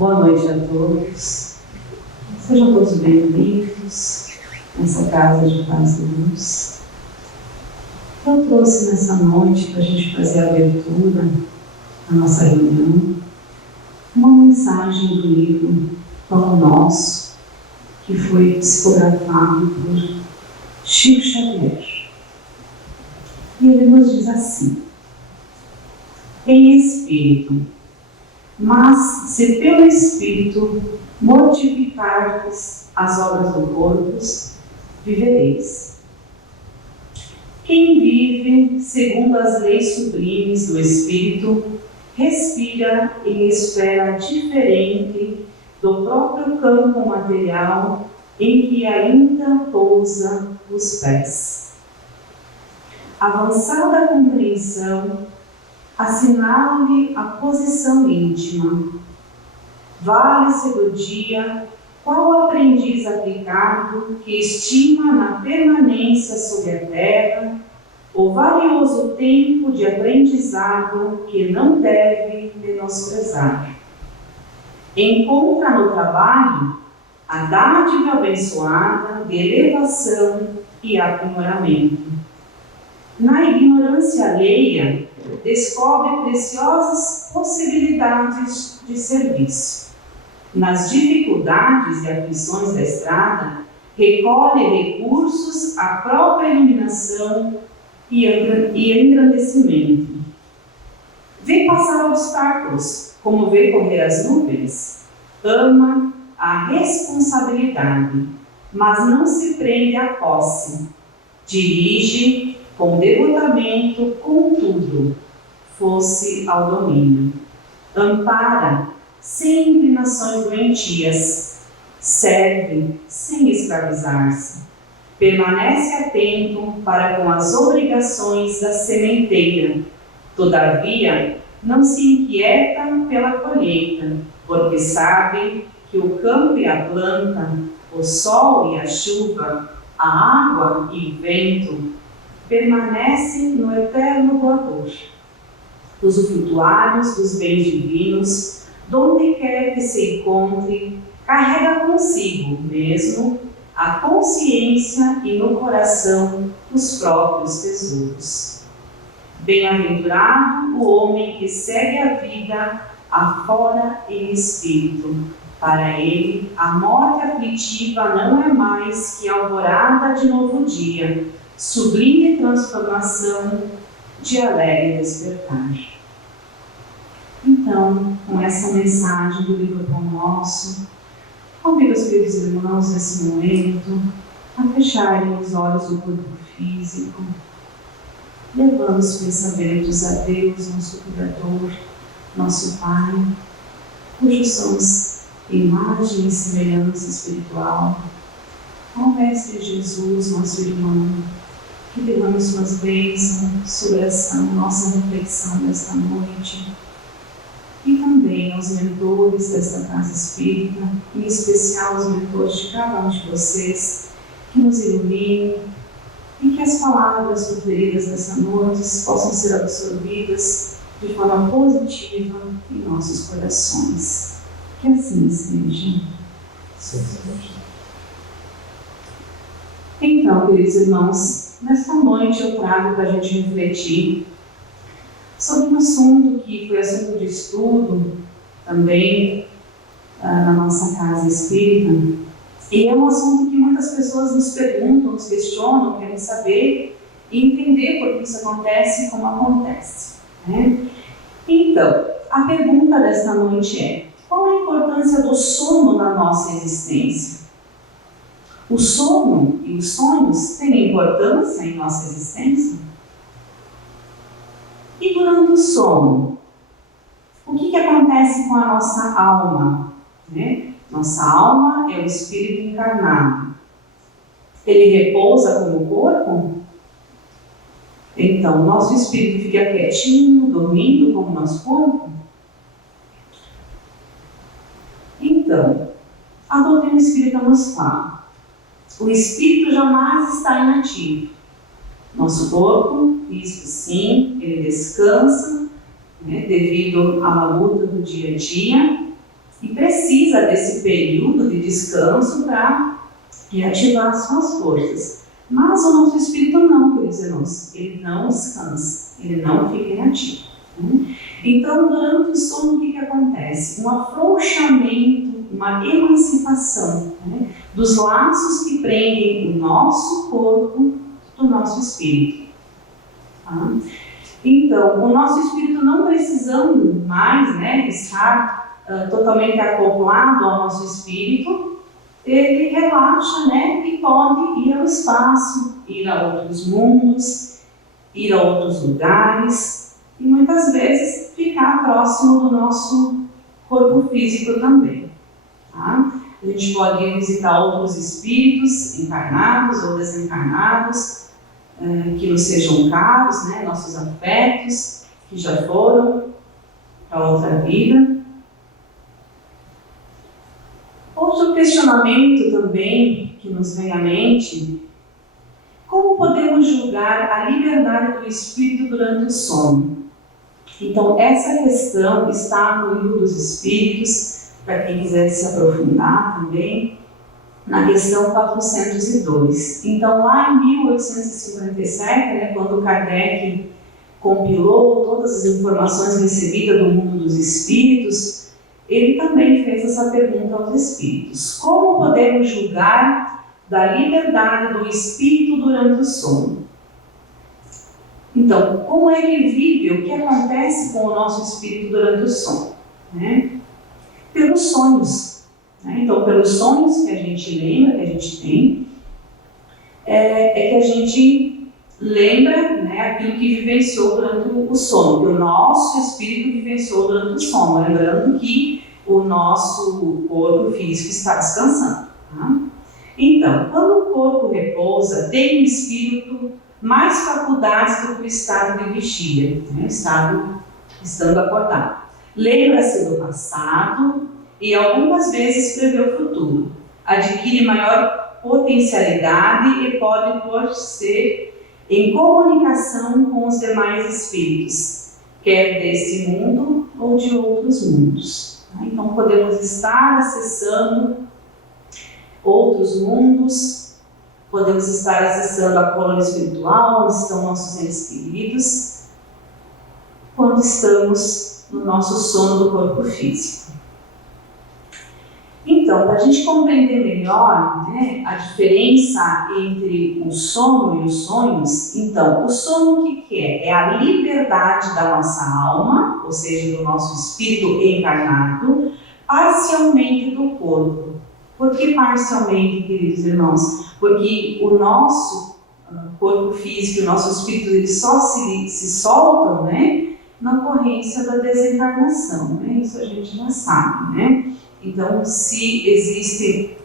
Boa noite a todos. Sejam todos bem-vindos nessa casa de paz e luz. Eu trouxe nessa noite para a gente fazer a abertura da nossa reunião uma mensagem do livro Pão Nosso, que foi psicografado por Chico Xavier. E ele nos diz assim: em espírito, mas se pelo Espírito mortificardes as obras do corpo, vivereis. Quem vive segundo as leis sublimes do Espírito, respira em esfera diferente do próprio campo material em que ainda pousa os pés. Avançada compreensão assinala-lhe a posição íntima. Vale-se do dia qual aprendiz aplicado que estima na permanência sobre a terra o valioso tempo de aprendizado que não deve menosprezar. Encontra no trabalho a dádiva abençoada de elevação e aprimoramento. Na ignorância alheia, descobre preciosas possibilidades de serviço. Nas dificuldades e aflições da estrada, recolhe recursos à própria iluminação e engrandecimento. Vê passar obstáculos, como vê correr as nuvens. Ama a responsabilidade, mas não se prende à posse. Dirige com devotamento, contudo, fosse ao domínio. Ampara, sem inclinações doentias. Serve, sem escravizar-se. Permanece atento para com as obrigações da sementeira. Todavia, não se inquieta pela colheita, porque sabe que o campo e a planta, o sol e a chuva, a água e o vento, permanece no eterno doador. Os usufrutuários dos bens divinos, donde quer que se encontre, carrega consigo mesmo a consciência e no coração os próprios tesouros. Bem-aventurado o homem que segue a vida afora em espírito. Para ele, a morte aflitiva não é mais que a alvorada de novo dia, sublime transformação de alegre despertar. Então, com essa mensagem do livro Pão Nosso, convido os queridos irmãos nesse momento a fecharem os olhos do corpo físico, levando os pensamentos a Deus, nosso Criador, nosso Pai, cujos somos imagem e semelhança espiritual, ao Mestre Jesus, nosso irmão, que derrame suas bênçãos sobre essa nossa reflexão desta noite, e também aos mentores desta casa espírita, em especial os mentores de cada um de vocês, que nos iluminem e que as palavras proferidas nessa noite possam ser absorvidas de forma positiva em nossos corações. Que assim seja. Sim. Então, queridos irmãos, nesta noite eu trago para a gente refletir sobre um assunto que foi assunto de estudo também na nossa casa espírita, e é um assunto que muitas pessoas nos perguntam, nos questionam, querem saber e entender por que isso acontece e como acontece, né? Então, a pergunta desta noite é: qual a importância do sono na nossa existência? O sono e os sonhos têm importância em nossa existência? E durante o sono, o que acontece com a nossa alma, né? Nossa alma é o espírito encarnado. Ele repousa como o corpo? Então, nosso espírito fica quietinho, dormindo como nosso corpo? Então, a doutrina espírita nos fala: o espírito jamais está inativo. Nosso corpo físico, sim, ele descansa, né, devido à luta do dia a dia, e precisa desse período de descanso para reativar as suas forças. Mas o nosso espírito não, queridos irmãos, ele não descansa, ele não fica inativo. Então, durante o sono, o que acontece? Um afrouxamento, uma emancipação dos laços que prendem o nosso corpo do nosso espírito. Então, o nosso espírito não precisando mais estar totalmente acoplado ao nosso espírito, ele relaxa e pode ir ao espaço, ir a outros mundos, ir a outros lugares e muitas vezes ficar próximo do nosso corpo físico também. A gente pode ir visitar outros espíritos encarnados ou desencarnados, que nos sejam caros, nossos afetos que já foram para outra vida. Outro questionamento também que nos vem à mente: como podemos julgar a liberdade do espírito durante o sono? Então, essa questão está no Livro dos Espíritos, para quem quiser se aprofundar também, na questão 402. Então, lá em 1857, quando Kardec compilou todas as informações recebidas do mundo dos espíritos, ele também fez essa pergunta aos espíritos: como podemos julgar da liberdade do espírito durante o sono? Então, como é que vive, o que acontece com o nosso espírito durante o sono? Pelos sonhos. Então, pelos sonhos que a gente lembra, que a gente tem, é que a gente lembra aquilo que vivenciou durante o sono, que o nosso espírito vivenciou durante o sono, lembrando que o nosso corpo físico está descansando. Então, quando o corpo repousa, tem o espírito mais faculdades do que o estado de vigia, estando acordado. Lembra-se do passado e algumas vezes prevê o futuro. Adquire maior potencialidade e pode pôr-se em comunicação com os demais espíritos, quer deste mundo ou de outros mundos. Então, podemos estar acessando outros mundos, podemos estar acessando a colônia espiritual, onde estão nossos entes queridos, quando estamos no nosso sono do corpo físico. Então, para a gente compreender melhor a diferença entre o sono e os sonhos, então, o sono o que é? É a liberdade da nossa alma, ou seja, do nosso espírito encarnado, parcialmente do corpo. Por que parcialmente, queridos irmãos? Porque o nosso corpo físico, o nosso espírito, eles só se soltam na ocorrência da desencarnação. Isso a gente já sabe. Então, se existe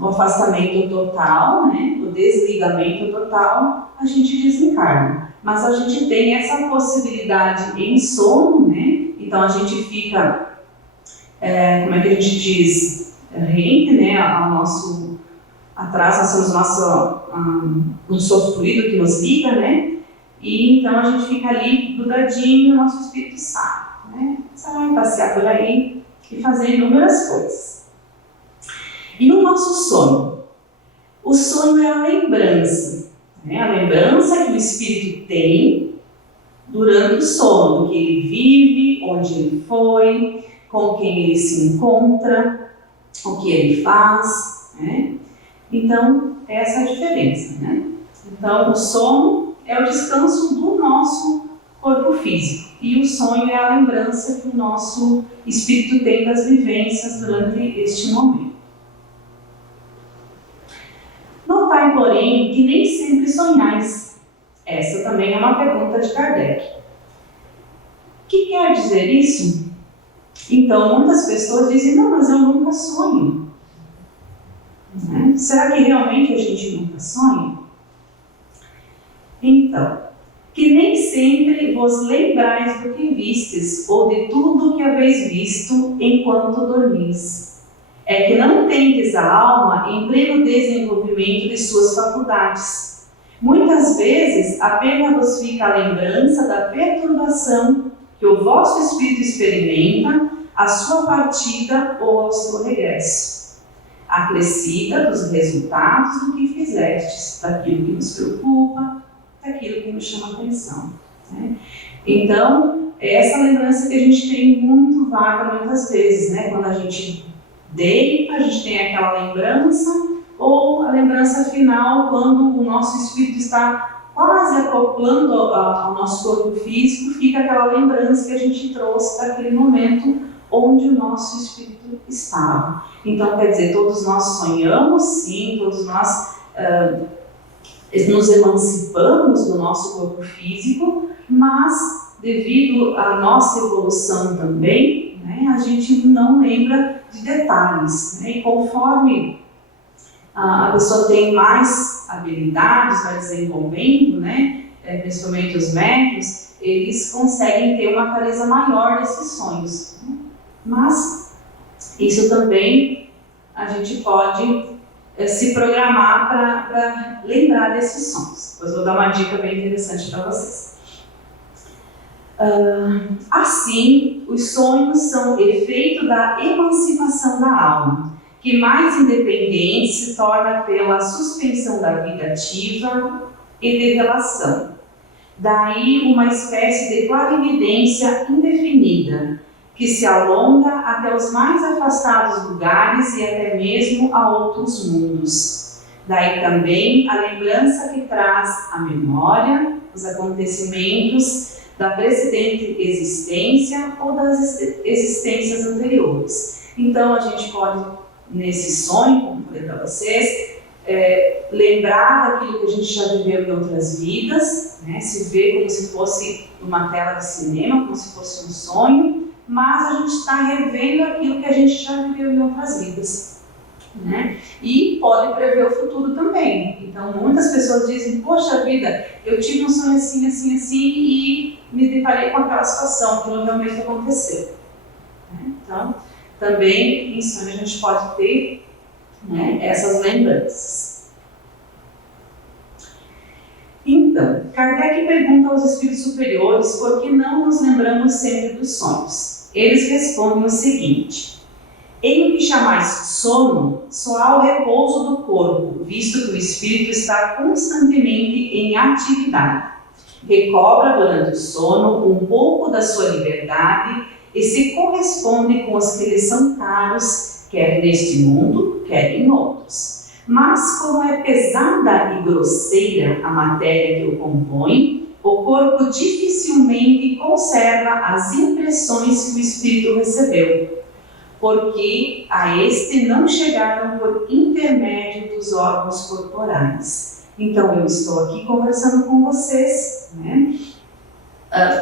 o afastamento total, o desligamento total, a gente desencarna. Mas a gente tem essa possibilidade em sono, então a gente fica, como é que a gente diz, rente, ao nosso, atrás nós temos um soro fluido que nos liga, e então a gente fica ali grudadinho e o nosso espírito sai, sai passear por aí e fazer inúmeras coisas. E o nosso sonho? O sonho é a lembrança, a lembrança que o espírito tem durante o sono, do que ele vive, onde ele foi, com quem ele se encontra, o que ele faz. Então, essa é a diferença. Então, o sono é o descanso do nosso corpo físico e o sonho é a lembrança que o nosso espírito tem das vivências durante este momento. Notai, porém, que nem sempre sonhais. Essa também é uma pergunta de Kardec. O que quer dizer isso? Então, muitas pessoas dizem: não, mas eu nunca sonho. Será que realmente a gente nunca sonha? Então, que nem sempre vos lembrais do que vistes, ou de tudo o que haveis visto enquanto dormis. É que não tendes a alma em pleno desenvolvimento de suas faculdades. Muitas vezes apenas vos fica a lembrança da perturbação que o vosso espírito experimenta a sua partida ou ao seu regresso, acrescida dos resultados do que fizestes, daquilo que nos preocupa, daquilo que nos chama atenção. Né? Então, é essa lembrança que a gente tem muito vaga muitas vezes, né? Quando a gente deita, a gente tem aquela lembrança, ou a lembrança final quando o nosso espírito está quase acoplando ao nosso corpo físico, fica aquela lembrança que a gente trouxe daquele momento onde o nosso espírito estava. Então, quer dizer, todos nós sonhamos, sim, todos nós nos emancipamos do nosso corpo físico, mas devido à nossa evolução também, né, a gente não lembra de detalhes, né, e conforme a pessoa tem mais habilidades, vai desenvolvendo, né, principalmente os médios, eles conseguem ter uma clareza maior desses sonhos. Né? Mas isso também a gente pode se programar para lembrar desses sonhos. Depois vou dar uma dica bem interessante para vocês. Assim, os sonhos são efeito da emancipação da alma, que mais independente se torna pela suspensão da vida ativa e de relação. Daí uma espécie de clarividência indefinida, que se alonga até os mais afastados lugares e até mesmo a outros mundos. Daí também a lembrança que traz a memória, os acontecimentos da precedente existência ou das existências anteriores. Então a gente pode, nesse sonho, como falei para vocês, lembrar daquilo que a gente já viveu em outras vidas, né? Se vê como se fosse uma tela de cinema, como se fosse um sonho, mas a gente está revendo aquilo que a gente já viveu em outras vidas. Né? E pode prever o futuro também. Então, muitas pessoas dizem, poxa vida, eu tive um sonho assim, assim, assim, e me deparei com aquela situação, que realmente aconteceu. Né? Então, também em sonho a gente pode ter, né, essas lembranças. Então, Kardec pergunta aos espíritos superiores por que não nos lembramos sempre dos sonhos. Eles respondem o seguinte: em o que chamais sono, só há o repouso do corpo, visto que o espírito está constantemente em atividade. Recobra durante o sono um pouco da sua liberdade e se corresponde com os que lhe são caros, quer neste mundo, quer em outros. Mas como é pesada e grosseira a matéria que o compõe, o corpo dificilmente conserva as impressões que o espírito recebeu, porque a este não chegaram por intermédio dos órgãos corporais. Então eu estou aqui conversando com vocês, né,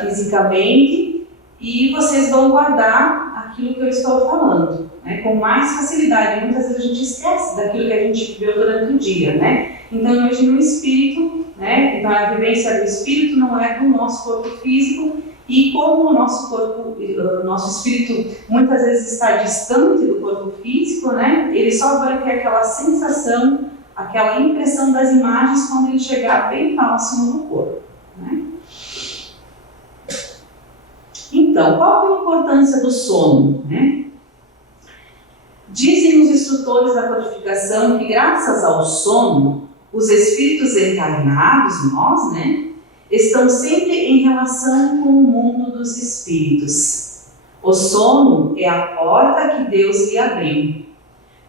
fisicamente, e vocês vão guardar aquilo que eu estou falando, né, com mais facilidade. Muitas vezes a gente esquece daquilo que a gente viveu durante o dia, né? Então imagine um espírito, né? Então a vivência do espírito não é do nosso corpo físico, e como o nosso corpo, o nosso espírito muitas vezes está distante do corpo físico, né? Ele só vai ter aquela sensação, aquela impressão das imagens quando ele chegar bem próximo do corpo, né? Então, qual é a importância do sono, né? Dizem os instrutores da codificação que graças ao sono, os espíritos encarnados, nós, né, estão sempre em relação com o mundo dos espíritos. O sono é a porta que Deus lhe abriu,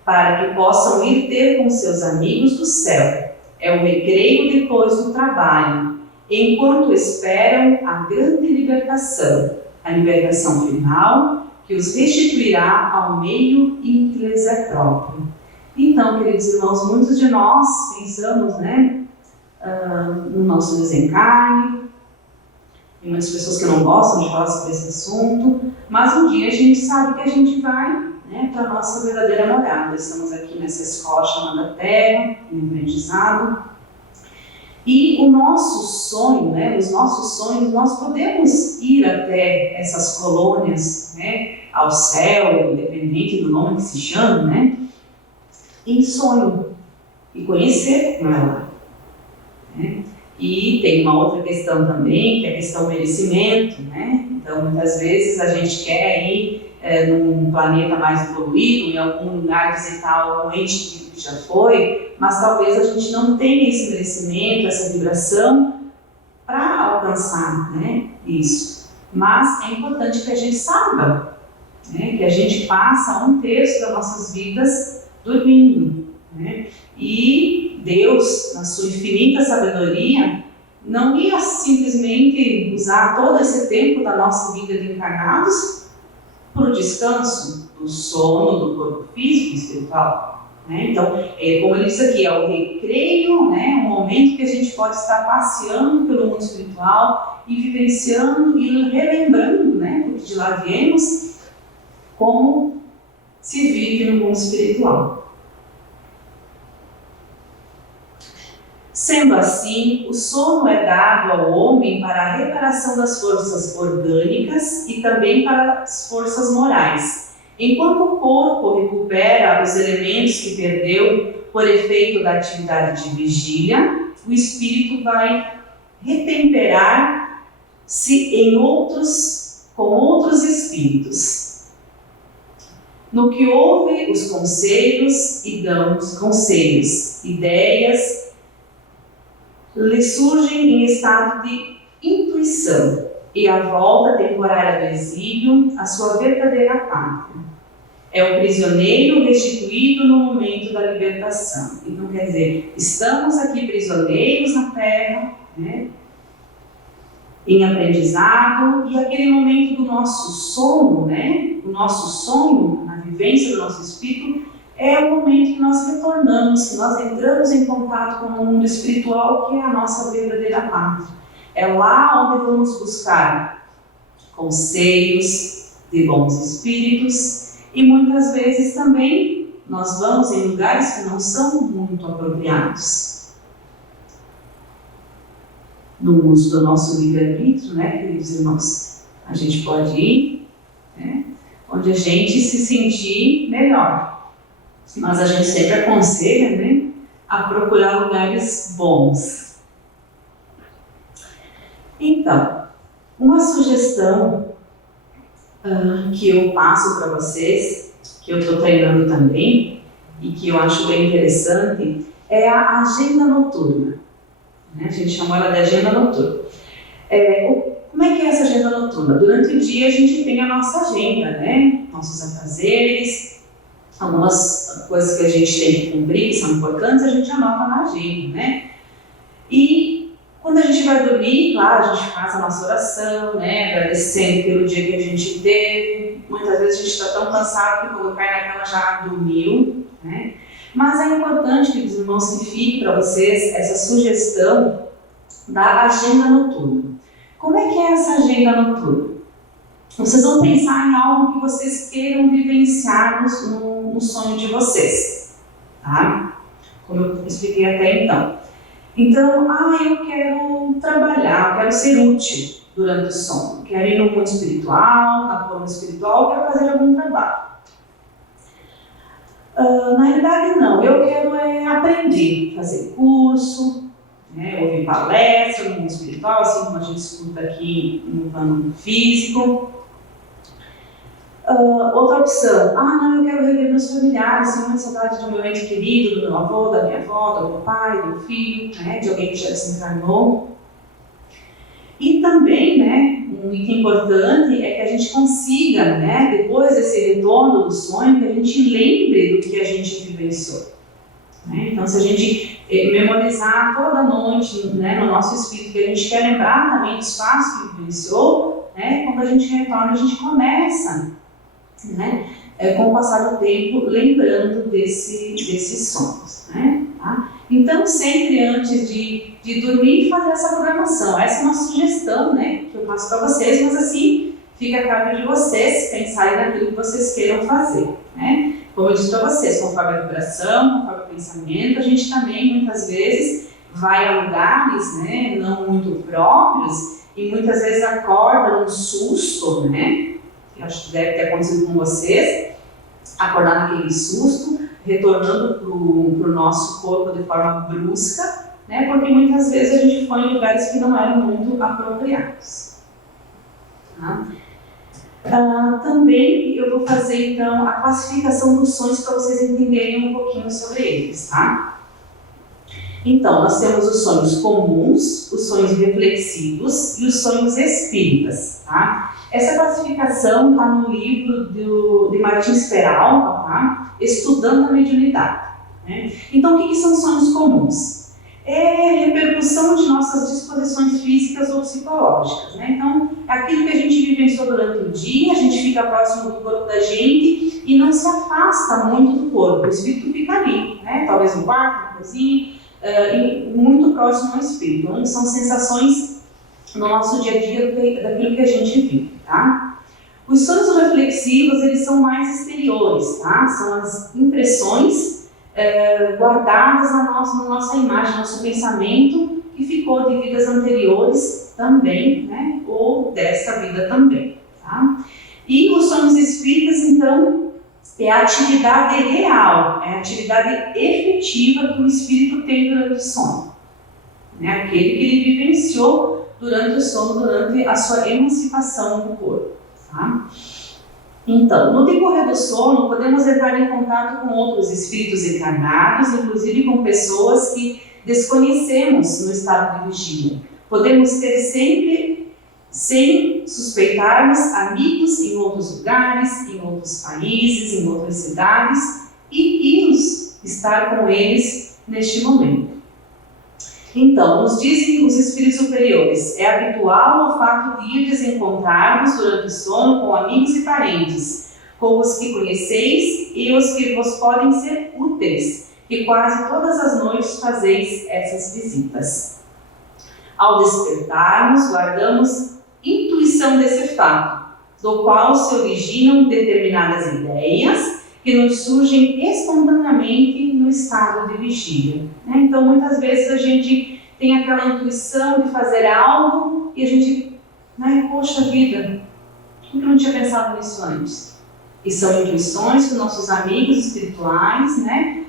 para que possam ir ter com seus amigos do céu. É o recreio depois do trabalho, enquanto esperam a grande libertação, a libertação final, que os restituirá ao meio em que lhes é próprio. Então, queridos irmãos, muitos de nós pensamos, né, no nosso desencarne. Tem muitas pessoas que não gostam de falar sobre esse assunto, mas um dia a gente sabe que a gente vai, né, para a nossa verdadeira morada. Estamos aqui nessa escola chamada Terra, em aprendizado. E o nosso sonho, né, os nossos sonhos, nós podemos ir até essas colônias, né, ao céu, independente do nome que se chama, né, em sonho, e conhecer como é lá. Né? E tem uma outra questão também, que é a questão do merecimento, né? Então, muitas vezes a gente quer ir num planeta mais evoluído, em algum lugar visitar algum ente que já foi, mas talvez a gente não tenha esse merecimento, essa vibração para alcançar, né, isso. Mas é importante que a gente saiba, né, que a gente passa 1/3 das nossas vidas dormindo, né? E Deus, na sua infinita sabedoria, não ia simplesmente usar todo esse tempo da nossa vida de encarnados para o descanso, do sono, do corpo físico e espiritual, né? Então, como ele diz aqui, é o recreio, né? Um momento que a gente pode estar passeando pelo mundo espiritual e vivenciando e relembrando, né? Porque de lá viemos, como se vive no mundo espiritual. Sendo assim, o sono é dado ao homem para a reparação das forças orgânicas e também para as forças morais. Enquanto o corpo recupera os elementos que perdeu por efeito da atividade de vigília, o espírito vai retemperar-se com outros espíritos. No que ouve os conselhos e dão os conselhos, ideias, lhe surgem em estado de intuição e a volta temporária do exílio à sua verdadeira pátria. É o prisioneiro restituído no momento da libertação. Então, quer dizer, estamos aqui prisioneiros na Terra, né, em aprendizado, e aquele momento do nosso sono, né, o nosso sonho, na vivência do nosso espírito, é o momento que nós retornamos, que nós entramos em contato com o mundo espiritual, que é a nossa verdadeira pátria. É lá onde vamos buscar conselhos de bons espíritos e muitas vezes também nós vamos em lugares que não são muito apropriados. No uso do nosso livre-arbítrio, né, queridos irmãos? A gente pode ir, né, onde a gente se sentir melhor. Mas a gente sempre aconselha, né, a procurar lugares bons. Então, uma sugestão que eu passo para vocês, que eu estou treinando também, e que eu acho bem interessante, é a agenda noturna. Né? A gente chama ela de agenda noturna. Como é que é essa agenda noturna? Durante o dia a gente tem a nossa agenda, né? Nossos afazeres, algumas coisas que a gente tem que cumprir, que são importantes, a gente anota na agenda, né? E quando a gente vai dormir, claro, a gente faz a nossa oração, né? Agradecendo pelo dia que a gente teve. Muitas vezes a gente está tão cansado que quando cai na cama já dormiu, né? Mas é importante, queridos irmãos, que fique para vocês essa sugestão da agenda noturna. Como é que é essa agenda noturna? Vocês vão pensar em algo que vocês queiram vivenciar no sonho de vocês, tá? Como eu expliquei até então. Então, eu quero trabalhar, eu quero ser útil durante o sonho. Quero ir no mundo espiritual, na forma espiritual, quero fazer algum trabalho. Na realidade, não. Eu quero aprender, fazer curso, né, ouvir palestra no mundo espiritual, assim como a gente escuta aqui no plano físico. Outra opção, não, eu quero rever meus familiares, tenho muita saudade do meu ente querido, do meu avô, da minha avó, do meu pai, do meu filho, né, de alguém que já desencarnou. E também, né, um item importante é que a gente consiga, né, depois desse retorno do sonho, que a gente lembre do que a gente vivenciou. Né? Então, se a gente memorizar toda noite, né, no nosso espírito, que a gente quer lembrar também dos fatos que vivenciou, né, quando a gente retorna, a gente começa, né, com o passar do tempo, lembrando desses sonhos. Né? Tá? Então, sempre antes de dormir, fazer essa programação. Essa é uma sugestão, né, que eu passo para vocês, mas assim, fica a cargo de vocês pensarem naquilo que vocês queiram fazer. Né? Como eu disse para vocês, conforme a vibração, conforme o pensamento, a gente também, muitas vezes, vai a lugares, né, não muito próprios e muitas vezes acorda num susto, né? Eu acho que deve ter acontecido com vocês, acordar naquele susto, retornando para o nosso corpo de forma brusca, né? Porque muitas vezes a gente foi em lugares que não eram muito apropriados. Tá? Também eu vou fazer então a classificação dos sonhos para vocês entenderem um pouquinho sobre eles, tá? Então, nós temos os sonhos comuns, os sonhos reflexivos e os sonhos espíritas, tá? Essa classificação está no livro de Martins Peralta, tá? Estudando a Mediunidade, né? Então, o que são sonhos comuns? É repercussão de nossas disposições físicas ou psicológicas, né? Então, é aquilo que a gente vivenciou durante o dia, a gente fica próximo do corpo da gente e não se afasta muito do corpo, o espírito fica ali, né? Talvez no quarto, na cozinha, muito próximo ao espírito. Então, são sensações no nosso dia a dia daquilo que a gente vive, tá? Os sonhos reflexivos, eles são mais exteriores, tá? São as impressões guardadas na nossa imagem, no nosso pensamento, que ficou de vidas anteriores também, né? Ou desta vida também, tá? E os sonhos espíritas, então, é a atividade real, é a atividade efetiva que o espírito tem durante o sono, né? Aquele que ele vivenciou durante o sono, durante a sua emancipação do corpo, tá? Então, no decorrer do sono, podemos entrar em contato com outros espíritos encarnados, inclusive com pessoas que desconhecemos no estado de vigília. Podemos ter sempre, sem suspeitarmos, amigos em outros lugares, em outros países, em outras cidades, e irmos estar com eles neste momento. Então, nos dizem os espíritos superiores, é habitual o fato de irdes encontrar-vos durante o sono com amigos e parentes, com os que conheceis e os que vos podem ser úteis, que quase todas as noites fazeis essas visitas. Ao despertarmos, guardamos intuição desse fato, do qual se originam determinadas ideias que nos surgem espontaneamente no estado de vigília, né? Então, muitas vezes a gente tem aquela intuição de fazer algo e a gente, né, poxa vida, por que eu não tinha pensado nisso antes? E são intuições que nossos amigos espirituais, né,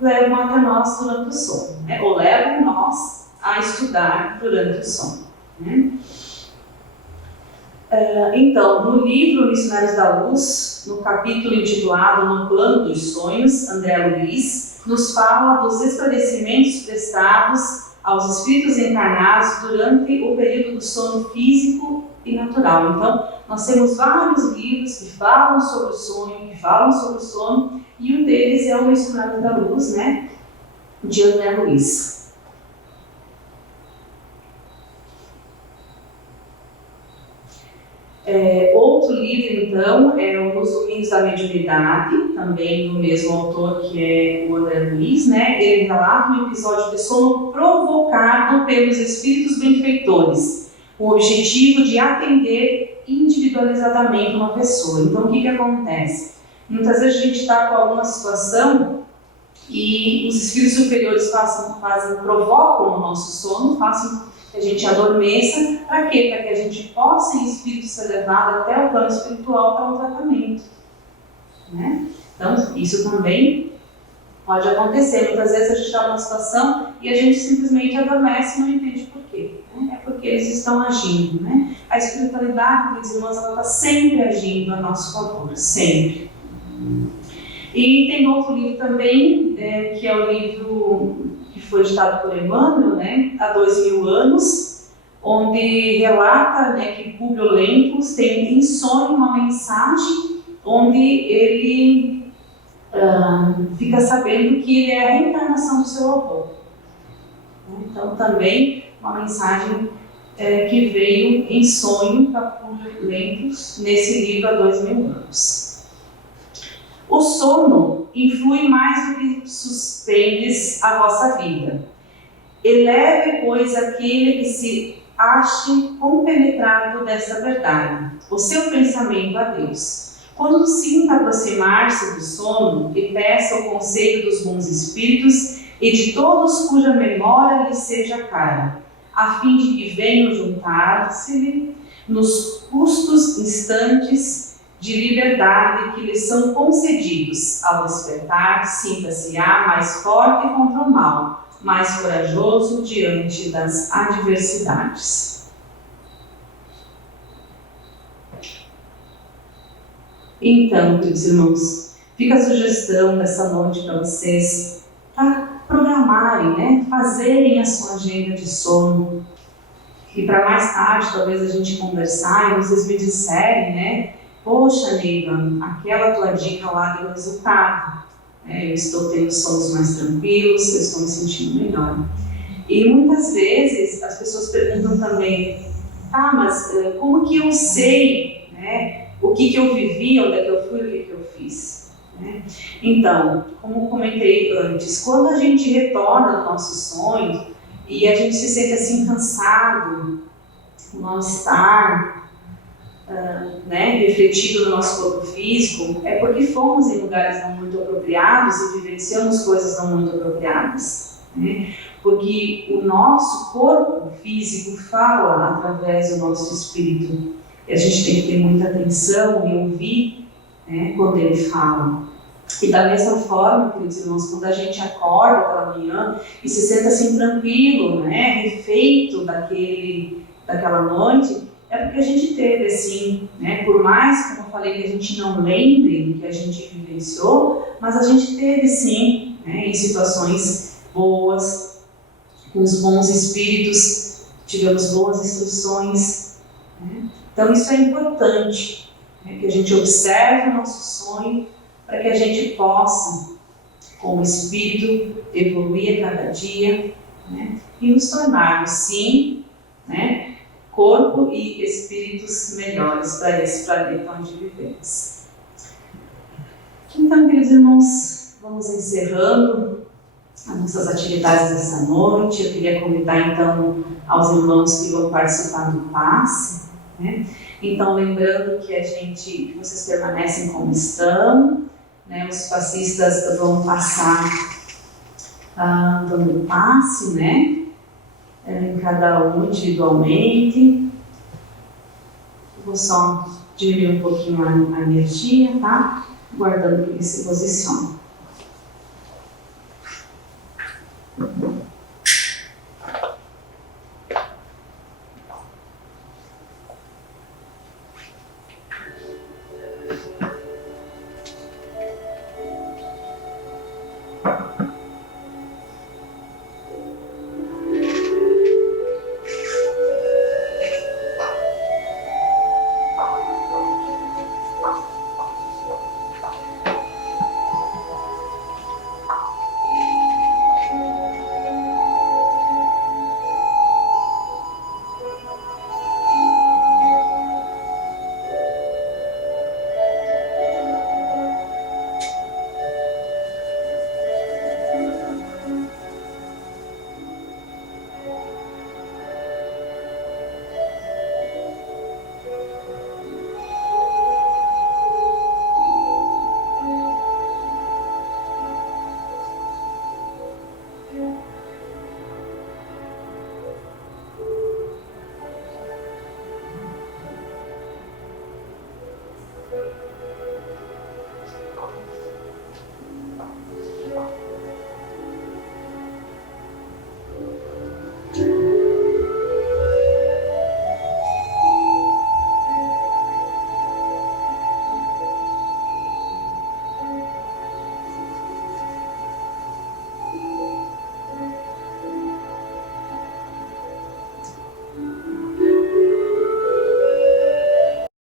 levam até nós durante o sono, né? Ou levam nós a estudar durante o sono, né? Então, no livro Missionários da Luz, no capítulo intitulado No Plano dos Sonhos, André Luiz nos fala dos esclarecimentos prestados aos espíritos encarnados durante o período do sono físico e natural. Então, nós temos vários livros que falam sobre o sono, e um deles é o Missionário da Luz, né, de André Luiz. Outro livro, então, é o Nos Domínios da Mediunidade, também do mesmo autor, que é o André Luiz, né? Ele relata um episódio de sono provocado pelos espíritos benfeitores, com o objetivo de atender individualizadamente uma pessoa. Então, o que acontece? Muitas vezes a gente está com alguma situação e os espíritos superiores provocam o nosso sono, que a gente adormeça. Para quê? Para que a gente possa, em espírito, ser levado até o plano espiritual para um tratamento, né? Então, isso também pode acontecer. Muitas vezes a gente está numa situação e a gente simplesmente adormece e não entende por quê, né? É porque eles estão agindo, né? A espiritualidade, meus irmãos, ela está sempre agindo a nosso favor, sempre. E tem outro livro também, que é o livro que foi ditado por Emmanuel, né, há 2000 anos, onde relata, né, que Publio Lentulus tem em sonho uma mensagem onde ele fica sabendo que ele é a reencarnação do seu avô. Então, também uma mensagem que veio em sonho para Publio Lentulus nesse livro há 2000 anos. O sono influi mais do que suspendes a vossa vida. Eleve, pois, aquele que se ache compenetrado desta verdade, o seu pensamento a Deus. Quando sinta aproximar-se do sono, e peça o conselho dos bons espíritos e de todos cuja memória lhe seja cara, a fim de que venham juntar-se-lhe nos custos instantes de liberdade que lhes são concedidos. Ao despertar, sinta-se-á mais forte contra o mal, mais corajoso diante das adversidades. Então, queridos irmãos, fica a sugestão dessa noite para vocês, para programarem, né? Fazerem a sua agenda de sono. E para mais tarde, talvez a gente conversar e vocês me disserem, né? Poxa, Neiva, aquela tua dica lá deu resultado. Eu estou tendo sonos mais tranquilos, eu estou me sentindo melhor. E muitas vezes as pessoas perguntam também, tá, mas como que eu sei, né? O que eu vivi, onde é que eu fui, o que eu fiz? Né? Então, como comentei antes, quando a gente retorna ao nosso sonho e a gente se sente assim cansado, o mal-estar, né, refletido no nosso corpo físico, é porque fomos em lugares não muito apropriados e vivenciamos coisas não muito apropriadas. Né? Porque o nosso corpo físico fala através do nosso espírito. E a gente tem que ter muita atenção e ouvir, né, quando ele fala. E da mesma forma, queridos irmãos, quando a gente acorda pela manhã e se sente assim tranquilo, né, refeito daquela noite, é porque a gente teve assim, né, por mais, como eu falei, que a gente não lembre do que a gente vivenciou, mas a gente teve sim, né, em situações boas, com os bons espíritos, tivemos boas instruções. Né? Então isso é importante, né, que a gente observe o nosso sonho para que a gente possa, como espírito, evoluir a cada dia, né, e nos tornarmos, sim, né, corpo e espíritos melhores para esse planeta onde vivemos. Então, queridos irmãos, vamos encerrando as nossas atividades dessa noite. Eu queria convidar então aos irmãos que vão participar do passe, né? Então, lembrando que vocês permanecem como estão, né? Os passistas vão passar dando passe, né? Em cada um individualmente. Vou só diminuir um pouquinho a energia, tá? Guardando que ele se posicione.